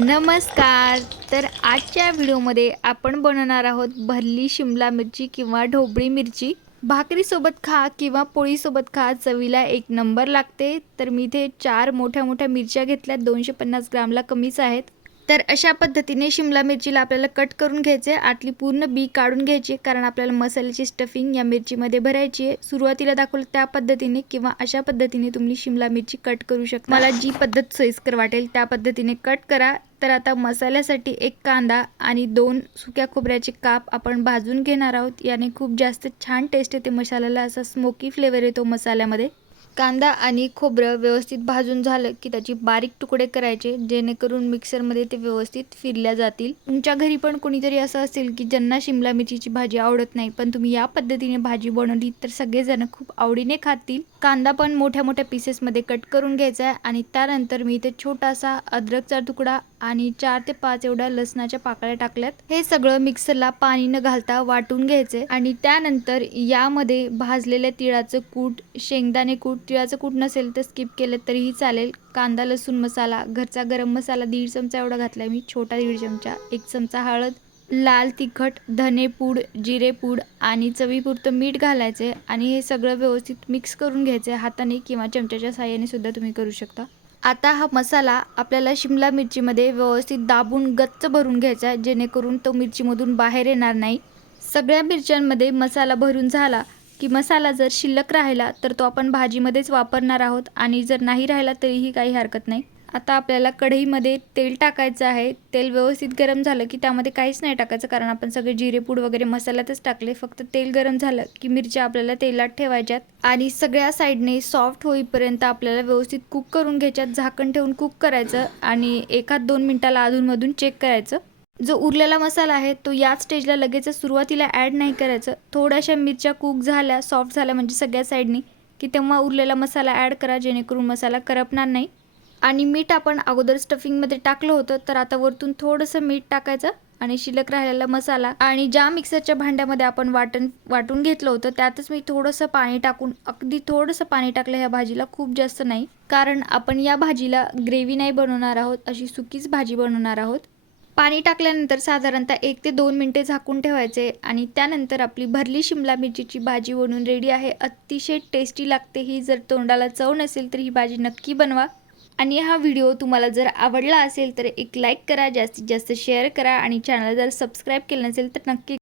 नमस्कार. तर आजच्या व्हिडिओमध्ये आपण बनवणार आहोत भरली शिमला मिरची किंवा ढोबळी मिरची. भाकरीसोबत खा किंवा पोळीसोबत खा चवीला एक नंबर लागते. तर मी इथे चार मोठ्या मोठ्या मिरच्या घेतल्या दोनशे पन्नास ग्रामला कमीच आहेत. तर अशा पद्धतीने शिमला मिरचीला आपल्याला कट करून घ्यायचे आतली पूर्ण बी काढून घ्यायची कारण आपल्याला मसाल्याची स्टफिंग या मिरचीमध्ये भरायची आहे. सुरुवातीला दाखवलं त्या पद्धतीने किंवा अशा पद्धतीने तुम्ही शिमला मिरची कट करू शकता. मला जी पद्धत सोयीस्कर वाटेल त्या पद्धतीने कट करा. तर आता मसाल्यासाठी एक कांदा आणि दोन सुक्या खोबऱ्याचे काप आपण भाजून घेणार आहोत. याने खूप जास्त छान टेस्ट येते मसाल्याला. असा स्मोकी फ्लेवर येतो मसाल्यामध्ये. कांदा आणि खोबरं व्यवस्थित भाजून झालं की त्याची बारीक तुकडे करायचे जेणेकरून मिक्सरमध्ये ते व्यवस्थित फिरल्या जातील. तुमच्या घरी पण कोणीतरी असं असेल की ज्यांना शिमला मिरचीची भाजी आवडत नाही पण तुम्ही या पद्धतीने भाजी बनवली तर सगळेजण खूप आवडीने खातील. कांदा पण मोठ्या मोठ्या पीसेसमध्ये कट करून घ्यायचा आहे आणि त्यानंतर मी इथे छोटासा अद्रकचा तुकडा आणि चार ते पाच एवढ्या लसणाच्या पाकळ्या टाकल्यात. हे सगळं मिक्सरला पाणी न घालता वाटून घ्यायचे आणि त्यानंतर यामध्ये भाजलेल्या तिळाचं कूट शेंगदाणे कूट तिळाचं कूट नसेल तर स्किप केलं तरीही चालेल. कांदा लसूण मसाला घरचा गरम मसाला दीड चमचा एवढा घातला मी छोटा दीड चमचा. एक चमचा हळद लाल तिखट धनेपूड जिरेपूड आणि चवीपुरतं मीठ घालायचे आणि हे सगळं व्यवस्थित मिक्स करून घ्यायचे हाताने किंवा चमच्याच्या साह्याने सुद्धा तुम्ही करू शकता. आता हा मसाला आपल्याला शिमला मिरचीमध्ये व्यवस्थित दाबून गच्च भरून घ्यायचा आहे जेणेकरून तो मिरचीमधून बाहेर येणार नाही. सगळ्या मिरच्यांमध्ये मसाला भरून झाला की मसाला जर शिल्लक राहिला तर तो आपण भाजीमध्येच वापरणार आहोत आणि जर नाही राहिला तरीही काही हरकत नाही. आता आपल्याला कढईमध्ये तेल टाकायचं आहे. तेल व्यवस्थित गरम झालं की त्यामध्ये काहीच नाही टाकायचं कारण आपण सगळे जिरेपूड वगैरे मसाल्यातच टाकले. फक्त तेल गरम झालं की मिरच्या आपल्याला तेलात ठेवायच्यात आणि सगळ्या साईडने सॉफ्ट होईपर्यंत आपल्याला व्यवस्थित कुक करून घ्यायच्यात. झाकण ठेवून कुक करायचं आणि एखाद दोन मिनटाला अधूनमधून चेक करायचं. जो उरलेला मसाला आहे तो याच स्टेजला लगेच सुरुवातीला ॲड नाही करायचं. थोड्याशा मिरच्या कुक झाल्या सॉफ्ट झाल्या म्हणजे सगळ्या साईडनी की तेव्हा उरलेला मसाला ॲड करा जेणेकरून मसाला करपणार नाही. आणि मीठ आपण अगोदर स्टफिंगमध्ये टाकलं होतं तर आता वरतून थोडंसं मीठ टाकायचं आणि शिल्लक राहिलेला मसाला. आणि ज्या मिक्सरच्या भांड्यामध्ये आपण वाटण वाटून घेतलं होतं त्यातच मी थोडंसं पाणी टाकून अगदी थोडंसं पाणी टाकलं ह्या भाजीला खूप जास्त नाही. कारण आपण या भाजीला ग्रेव्ही नाही बनवणार आहोत अशी सुकीच भाजी बनवणार आहोत. पाणी टाकल्यानंतर साधारणतः एक ते दोन मिनटे झाकून ठेवायचे आणि त्यानंतर आपली भरली शिमला मिरचीची भाजी बनून रेडी आहे. अतिशय टेस्टी लागते ही. जर तोंडाला चव नसेल तर ही भाजी नक्की बनवा. आणि हा व्हिडिओ तुम्हाला जर आवडला असेल तर एक लाईक करा जास्तीत जास्त शेअर करा आणि चॅनल जर सबस्क्राईब केलं नसेल तर नक्की